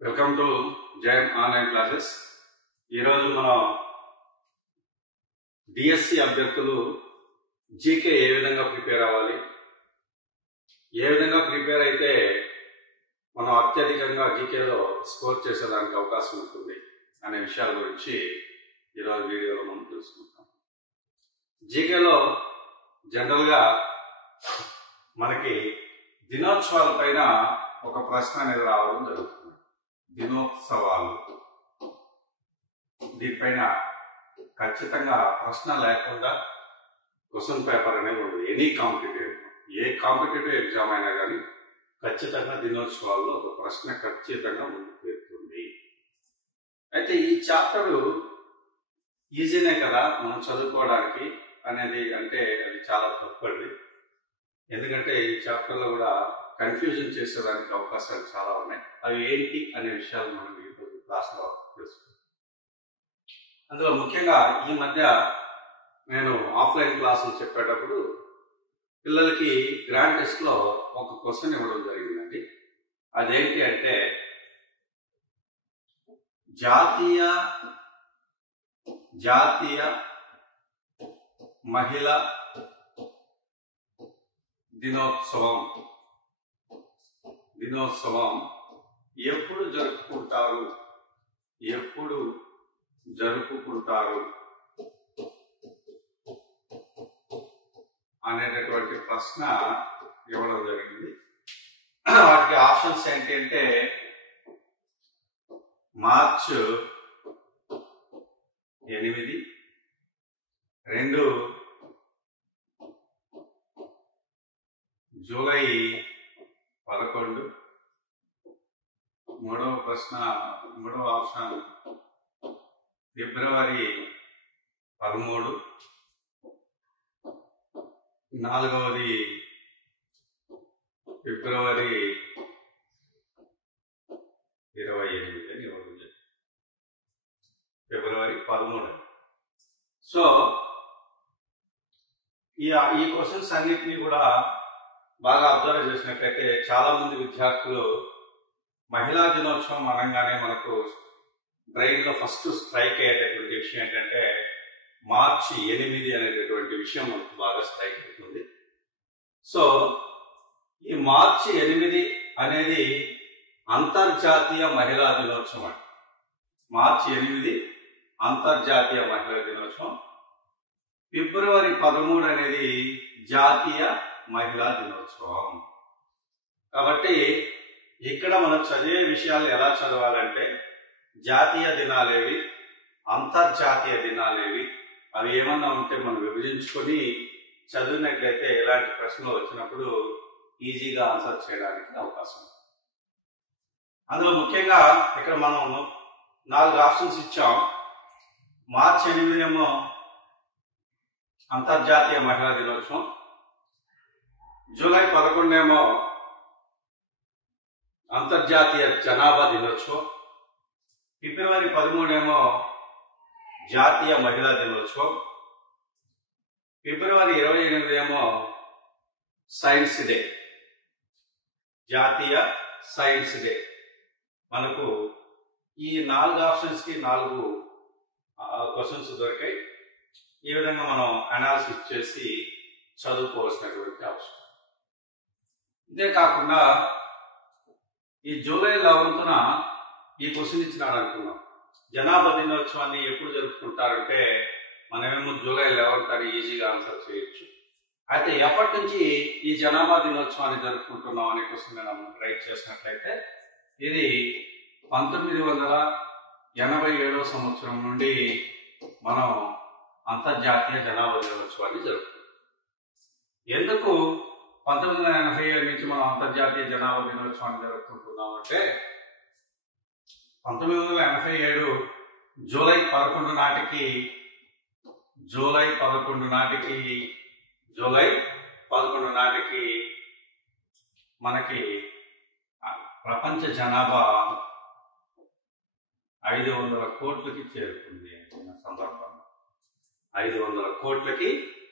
Welcome to Jain online classes. ఈరోజు మనం DSC అభ్యర్థులు జీకే ఏ విధంగా ప్రిపేర్ అవ్వాలి, ఏ విధంగా ప్రిపేర్ అయితే మనం అత్యధికంగా జీకేలో స్కోర్ చేసేదానికి అవకాశం ఉంటుంది అనే విషయాల గురించి ఈరోజు వీడియోలో మనం తెలుసుకుంటాం. జీకేలో జనరల్గా మనకి దినోత్సవాల పైన ఒక ప్రశ్న అనేది రావడం జరుగుతుంది. దినోత్సవాలు, దీనిపైన ఖచ్చితంగా ప్రశ్న లేకుండా క్వశ్చన్ పేపర్ అనేది ఉండదు. ఏ కాంపిటేటివ్ ఎగ్జామ్ అయినా కానీ ఖచ్చితంగా దినోత్సవాల్లో ఒక ప్రశ్న ఖచ్చితంగా ఉండిపోతుంది. అయితే ఈ చాప్టరు ఈజీనే కదా మనం చదువుకోవడానికి అనేది అంటే అది చాలా తప్పండి. ఎందుకంటే ఈ చాప్టర్లో కూడా కన్ఫ్యూజన్ చేసేదానికి అవకాశాలు చాలా ఉన్నాయి. అవి ఏంటి అనే విషయాలు మనం ఈరోజు క్లాస్లో తెలుసుకుంటాం. అందులో ముఖ్యంగా ఈ మధ్య నేను ఆఫ్లైన్ క్లాసులు చెప్పేటప్పుడు పిల్లలకి గ్రాండ్ టెస్ట్లో ఒక క్వశ్చన్ ఇవ్వడం జరిగిందండి. అదేంటి అంటే జాతీయ మహిళా దినోత్సవం ఎప్పుడు జరుపుకుంటారు అనేటటువంటి ప్రశ్న ఇవ్వడం జరిగింది. వాటికి ఆప్షన్స్ ఏంటి అంటే మార్చ్ 8, 2 జూలై 11, మూడవ ఆప్షన్ ఫిబ్రవరి 13, నాలుగవది ఫిబ్రవరి 28 అని ఇవ్వడం జరిగింది. ఫిబ్రవరి 13. సో ఈ క్వశ్చన్స్ అన్నిటినీ కూడా బాగా అబ్జర్వ్ చేసినట్లయితే చాలా మంది విద్యార్థులు మహిళా దినోత్సవం అనగానే మనకు బ్రెయిన్ లో ఫస్ట్ స్ట్రైక్ అయ్యేటటువంటి విషయం ఏంటంటే మార్చి 8 అనేటటువంటి విషయం మనకు బాగా స్ట్రైక్ అవుతుంది. సో ఈ మార్చి 8 అనేది అంతర్జాతీయ మహిళా దినోత్సవం అండి. మార్చి 8 అంతర్జాతీయ మహిళా దినోత్సవం. ఫిబ్రవరి 13 అనేది జాతీయ మహిళా దినోత్సవం. కాబట్టి ఇక్కడ మనం చదివే విషయాలు ఎలా చదవాలంటే జాతీయ దినాలేవి, అంతర్జాతీయ దినాలేవి, అవి ఏమన్నా ఉంటే మనం విభజించుకొని చదివినట్లయితే ఎలాంటి ప్రశ్నలు వచ్చినప్పుడు ఈజీగా ఆన్సర్ చేయడానికి అవకాశం ఉంది. అందులో ముఖ్యంగా ఇక్కడ మనం 4 ఆప్షన్స్ ఇచ్చాం. మార్చి 8 ఏమో అంతర్జాతీయ మహిళా దినోత్సవం, జూలై 11 ఏమో అంతర్జాతీయ జనాభా దినోత్సవం, ఫిబ్రవరి 13 ఏమో జాతీయ మహిళా దినోత్సవం, ఫిబ్రవరి 28 ఏమో సైన్స్ డే, జాతీయ సైన్స్ డే. మనకు ఈ 4 ఆప్షన్స్ కి 4 క్వశ్చన్స్ దొరికాయి. ఈ విధంగా మనం అనాలిసిస్ చేసి చదువుకోవాల్సినటువంటి అవసరం. ఇదే కాకుండా ఈ జూలై 11న ఈ క్వశ్చన్ ఇచ్చినాడు అనుకున్నాం. జనాభా దినోత్సవాన్ని ఎప్పుడు జరుపుకుంటారంటే మనమేమో జూలై 11 అని ఈజీగా ఆన్సర్ చేయొచ్చు. అయితే ఎప్పటి నుంచి ఈ జనాభా దినోత్సవాన్ని జరుపుకుంటున్నాం అనే క్వశ్చన్ మనం రైట్ చేసినట్లయితే ఇది 1987 సంవత్సరం నుండి మనం అంతర్జాతీయ జనాభా దినోత్సవాన్ని జరుపుకుంటాం. ఎందుకు 1987 నుంచి మనం అంతర్జాతీయ జనాభా దినోత్సవాన్ని జరుపుకుంటున్నాం అంటే 1987 జూలై 11 నాటికి మనకి ప్రపంచ జనాభా 500 కోట్లకి చేరుకుంది అన్న సందర్భంగా 500 కోట్లకి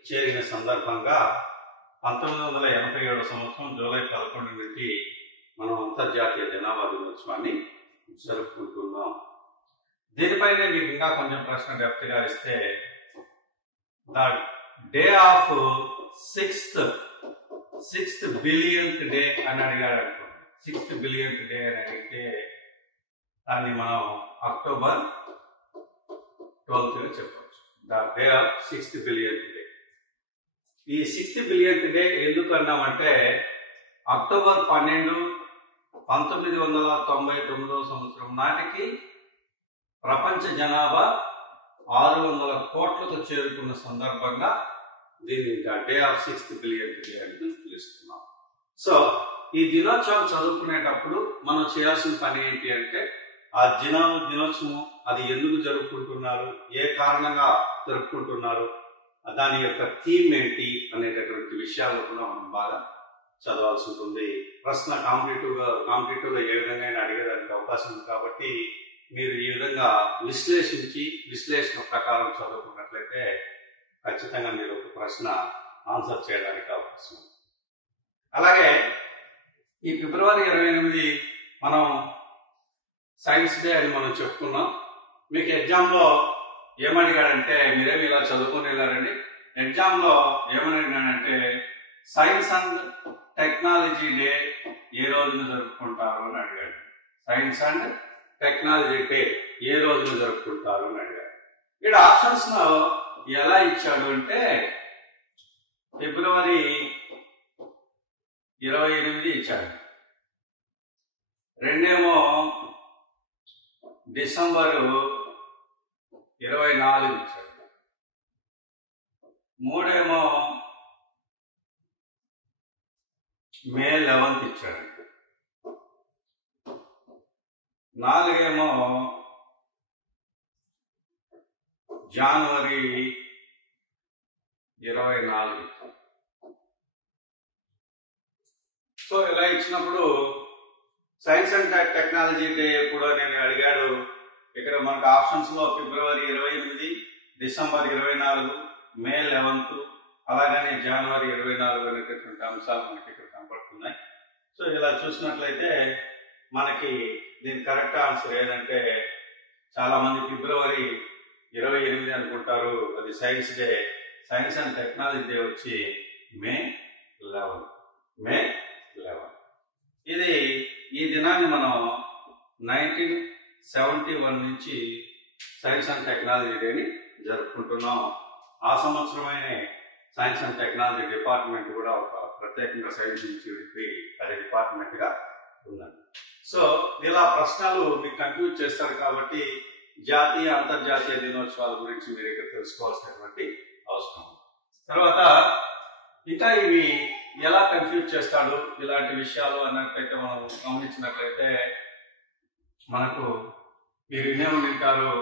చేరిన సందర్భంగా 1987 సంవత్సరం జూలై 11 నుండి మనం అంతర్జాతీయ జనాభా దినోత్సవాన్ని జరుపుకుంటున్నాం. దీనిపైనే మీకు ఇంకా కొంచెం ప్రశ్న డెప్త్గా ఇస్తే, the day of sixth billionth day అని అడిగాడు అనుకోండి. 6th బిలియన్త్ డే అని అడిగితే దాన్ని మనం అక్టోబర్ 12th చెప్పవచ్చు. The day of 6th billionth day. ఈ 6th బిలియన్త్ డే ఎందుకు అన్నామంటే, అక్టోబర్ 12, 1999 సంవత్సరం నాటికి ప్రపంచ జనాభా 600 కోట్లకు చేరుకున్న సందర్భంగా దీన్ని day of 6th billionth day అని పిలుస్తున్నాం. సో ఈ దినోత్సవం చదువుకునేటప్పుడు మనం చేయాల్సిన పని ఏంటి అంటే, ఆ దినోత్సవం అది ఎందుకు జరుపుకుంటున్నారు, ఏ కారణంగా జరుపుకుంటున్నారు, దాని యొక్క థీమ్ ఏంటి అనేటటువంటి విషయాలు కూడా మనం బాగా చదవాల్సి ఉంటుంది. ప్రశ్న కాంపిటేటివ్లో ఏ విధంగా అడిగేదానికి అవకాశం ఉంది. కాబట్టి మీరు ఈ విధంగా విశ్లేషణ ప్రకారం చదువుకున్నట్లయితే ఖచ్చితంగా మీరు ఒక ప్రశ్న ఆన్సర్ చేయడానికి అవకాశం ఉంది. అలాగే ఈ ఫిబ్రవరి 28 మనం సైన్స్ డే అని మనం చెప్పుకున్నాం. మీకు ఎగ్జామ్లో ఏమడిగాడంటే, మీరేమి ఇలా చదువుకొని వెళ్ళారండి, ఎగ్జామ్లో ఏమని అడిగాడంటే, సైన్స్ అండ్ టెక్నాలజీ డే ఏ రోజున జరుపుకుంటారు అని అడిగాడు. సైన్స్ అండ్ టెక్నాలజీ డే ఏ రోజున జరుపుకుంటారు అని అడిగాడు. ఇక్కడ ఆప్షన్స్ ఎలా ఇచ్చాడు అంటే, ఫిబ్రవరి 28 ఇచ్చాడు, రెండేమో డిసెంబరు 24 ఇచ్చాడు, మూడేమో మే 11 ఇచ్చాడు, నాలుగేమో జనవరి 24 ఇచ్చాడు. సో ఇలా ఇచ్చినప్పుడు సైన్స్ అండ్ టెక్నాలజీ డే ఎప్పుడు అని అడిగాడు. ఇక్కడ మనకు ఆప్షన్స్ లో ఫిబ్రవరి 28, డిసెంబర్ 24, మే 11, అలాగనే జనవరి 24 అనేటటువంటి అంశాలు మనకి ఇక్కడ కనపడుతున్నాయి. సో ఇలా చూసినట్లయితే మనకి దీని కరెక్ట్ ఆన్సర్ ఏదంటే, చాలా మంది ఫిబ్రవరి 28 అనుకుంటారు, అది science day. Science and technology day వచ్చి మే 11. ఇది ఈ దినాన్ని మనం 1971 నుంచి సైన్స్ అండ్ టెక్నాలజీ డేని జరుపుకుంటున్నాం. ఆ సంవత్సరమైన సైన్స్ అండ్ టెక్నాలజీ డిపార్ట్మెంట్ కూడా ఒక ప్రత్యేకంగా సైన్స్ ఇన్స్టిట్యూట్కి అది డిపార్ట్మెంట్ గా ఉందండి. సో ఇలా ప్రశ్నలు మీకు కన్ఫ్యూజ్ చేస్తారు కాబట్టి జాతీయ అంతర్జాతీయ దినోత్సవాల గురించి మీరు ఇక్కడ తెలుసుకోవాల్సినటువంటి అవసరం. తర్వాత ఇంకా ఇవి ఎలా కన్ఫ్యూజ్ చేస్తాడు ఇలాంటి విషయాలు అన్నట్లయితే మనం గమనించినట్లయితే, మనకు మీరు వినే ఉంటారు,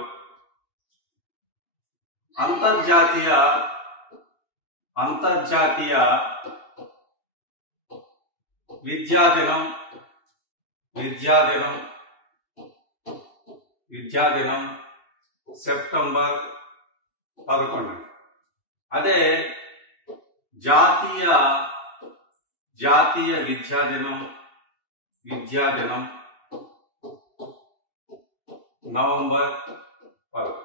అంతర్జాతీయ విద్యాదినం సెప్టెంబర్ 11. అదే జాతీయ విద్యాదినం నవంబర్ 11.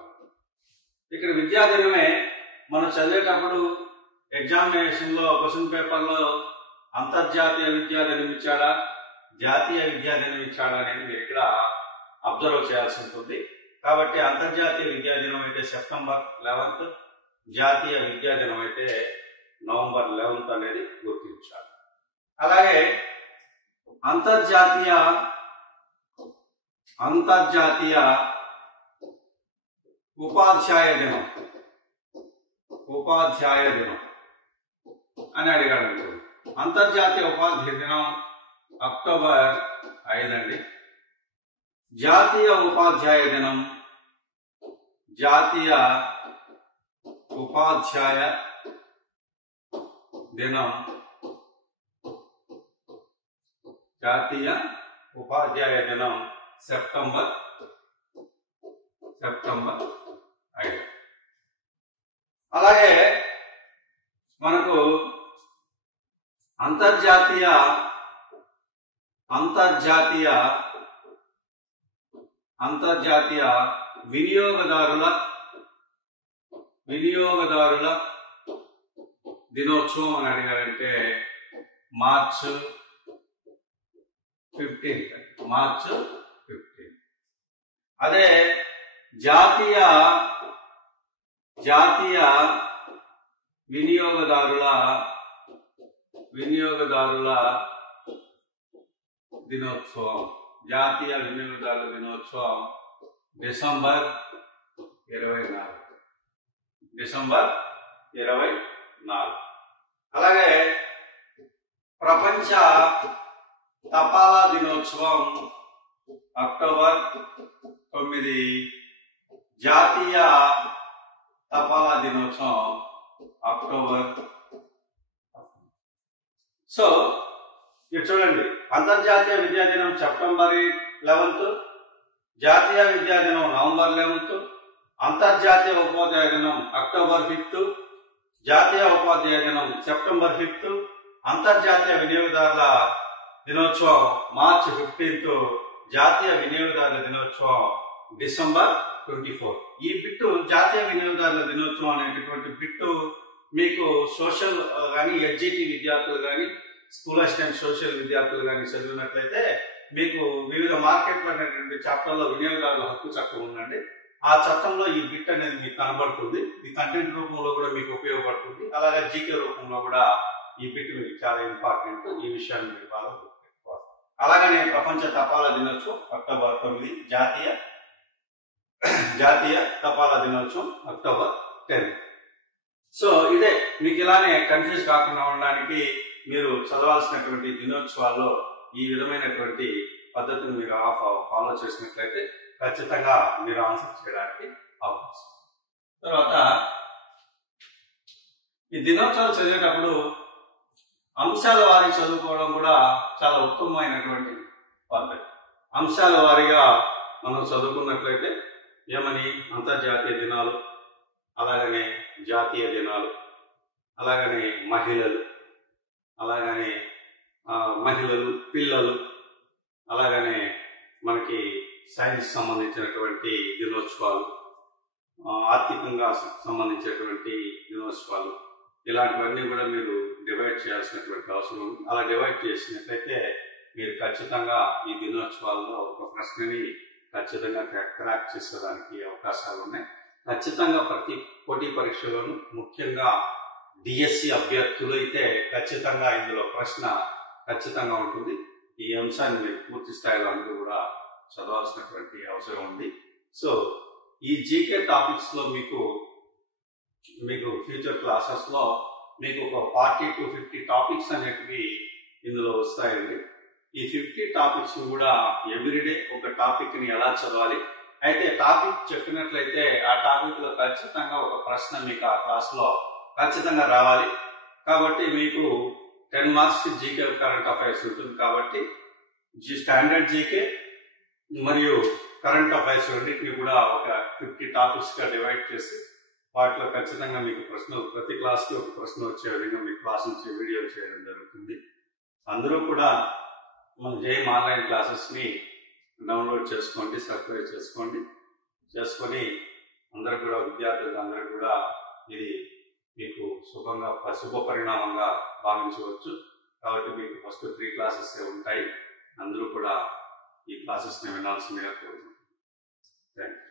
ఇక్కడ విద్యాదినమే మనం చదివేటప్పుడు ఎగ్జామినేషన్ లో క్వశ్చన్ పేపర్ లో అంతర్జాతీయ విద్యాదినం ఇచ్చాడా, జాతీయ విద్యాదినం ఇచ్చాడా అనేది మీరు ఇక్కడ అబ్జర్వ్ చేయాల్సి ఉంటుంది. కాబట్టి అంతర్జాతీయ విద్యాదినం అయితే సెప్టెంబర్ 11, జాతీయ విద్యాదినం అయితే నవంబర్ 11 అనేది గుర్తించాలి. అలాగే అంతర్జాతీయ ఉపాధ్యాయ దినం అని అడిగాడు అనుకోండి. అంతర్జాతీయ ఉపాధ్యాయ దినం అక్టోబర్ 5 అండి. జాతీయ ఉపాధ్యాయ దినం సెప్టెంబర్ 5. అలాగే మనకు అంతర్జాతీయ అంతర్జాతీయ వినియోగదారుల దినోత్సవం అని అడిగారంటే మార్చ్ 15. అదే జాతీయ వినియోగదారుల దినోత్సవం డిసెంబర్ 24. అలాగే ప్రపంచ తపాలా దినోత్సవం అక్టోబర్ 9. జాతీయ తపాలా దినోత్సవం అక్టోబర్. సో ఇది చూడండి, అంతర్జాతీయ విద్యా దినం సెప్టెంబర్ 11, జాతీయ విద్యా దినం నవంబర్ 11, అంతర్జాతీయ ఉపాధ్యాయ దినం అక్టోబర్ 5, జాతీయ ఉపాధ్యాయ దినం సెప్టెంబర్ 5, అంతర్జాతీయ వినియోగదారుల దినోత్సవం మార్చి 15, జాతీయ వినియోగదారుల దినోత్సవం డిసెంబర్ 24. ఈ బిట్టు జాతీయ వినియోగదారుల దినోత్సవం అనేటటువంటి బిట్టు మీకు సోషల్ కానీ ఎడ్జిటి విద్యార్థులు కానీ స్కూల్ అసిస్టెంట్ సోషల్ విద్యార్థులు కానీ చదివినట్లయితే మీకు వివిధ మార్కెట్లు అనేటువంటి చాప్టర్లో వినియోగదారుల హక్కు చట్టం ఉందండి. ఆ చట్టంలో ఈ బిట్ అనేది మీకు కనబడుతుంది. ఈ కంటెంట్ రూపంలో కూడా మీకు ఉపయోగపడుతుంది. అలాగే జీకే రూపంలో కూడా ఈ బిట్ మీకు చాలా ఇంపార్టెంట్. ఈ విషయాన్ని మీరు బాగా గుర్తుపెట్టుకోవాలి. అలాగనే ప్రపంచ తపాలా దినోత్సవం అక్టోబర్ 9, జాతీయ తపాలా దినోత్సవం అక్టోబర్ 10. సో ఇదే మీకు ఇలానే కన్ఫ్యూజ్ కాకుండా ఉండడానికి మీరు చదవాల్సినటువంటి దినోత్సవాల్లో ఈ విధమైనటువంటి పద్ధతిని మీరు ఫాలో చేసినట్లయితే ఖచ్చితంగా మీరు ఆన్సర్ చేయడానికి అవకాశం. తర్వాత ఈ దినోత్సవాలు చదివేటప్పుడు అంశాల వారీ చదువుకోవడం కూడా చాలా ఉత్తమమైనటువంటి పద్ధతి. అంశాల వారీగా మనం చదువుకున్నట్లయితే ఏమని అంతర్జాతీయ దినాలు, అలాగనే జాతీయ దినాలు, అలాగనే మహిళలు, పిల్లలు, అలాగనే మనకి సైన్స్ సంబంధించినటువంటి దినోత్సవాలు, ఆర్థికంగా సంబంధించినటువంటి దినోత్సవాలు, ఇలాంటివన్నీ కూడా మీరు డివైడ్ చేయాల్సినటువంటి అవసరం ఉంది. అలా డివైడ్ చేసినట్లయితే మీరు ఖచ్చితంగా ఈ దినోత్సవాల్లో ఒక ప్రశ్నని ఖచ్చితంగా క్రాక్ చేసేదానికి అవకాశాలు ఉన్నాయి. ఖచ్చితంగా ప్రతి పోటీ పరీక్షలోనూ ముఖ్యంగా డిఎస్సి అభ్యర్థులు అయితే ఖచ్చితంగా ఇందులో ప్రశ్న ఖచ్చితంగా ఉంటుంది. ఈ అంశాన్ని మీరు పూర్తి స్థాయిలో అందరూ కూడా చదవాల్సినటువంటి అవసరం ఉంది. సో ఈ జీకే టాపిక్స్ లో మీకు ఫ్యూచర్ క్లాసెస్ లో మీకు ఒక 40 to 50 టాపిక్స్ అనేటివి ఇందులో వస్తాయండి. ఈ 50 టాపిక్స్ కూడా ఎవ్రీడే ఒక టాపిక్ ని ఎలా చదవాలి, అయితే టాపిక్ చెప్పినట్లయితే ఆ టాపిక్ లో ఖచ్చితంగా ఒక ప్రశ్న మీకు ఆ క్లాస్ లో ఖచ్చితంగా రావాలి. కాబట్టి మీకు 10 మార్క్స్ జీకే కరెంట్ అఫైర్స్ ఉంటుంది. కాబట్టి స్టాండర్డ్ జీకే మరియు కరెంట్ అఫైర్స్ రెండింటిని కూడా ఒక 50 టాపిక్స్ గా డివైడ్ చేసి వాటిలో ఖచ్చితంగా మీకు ప్రతి క్లాస్ కి ఒక ప్రశ్న వచ్చే విధంగా మీకు క్లాస్ నుంచి వీడియో చేయడం జరుగుతుంది. అందరూ కూడా మన జైమ్ ఆన్లైన్ క్లాసెస్ ని డౌన్లోడ్ చేసుకోండి, సబ్స్క్రైబ్ చేసుకొని అందరూ కూడా విద్యార్థులకు అందరూ కూడా ఇది మీకు శుభ పరిణామంగా భావించవచ్చు. కాబట్టి మీకు ఫస్ట్ 3 క్లాసెస్ ఉంటాయి. అందరూ కూడా ఈ క్లాసెస్ ని వినాల్సిందిగా కోరుతున్నాను. Thank you.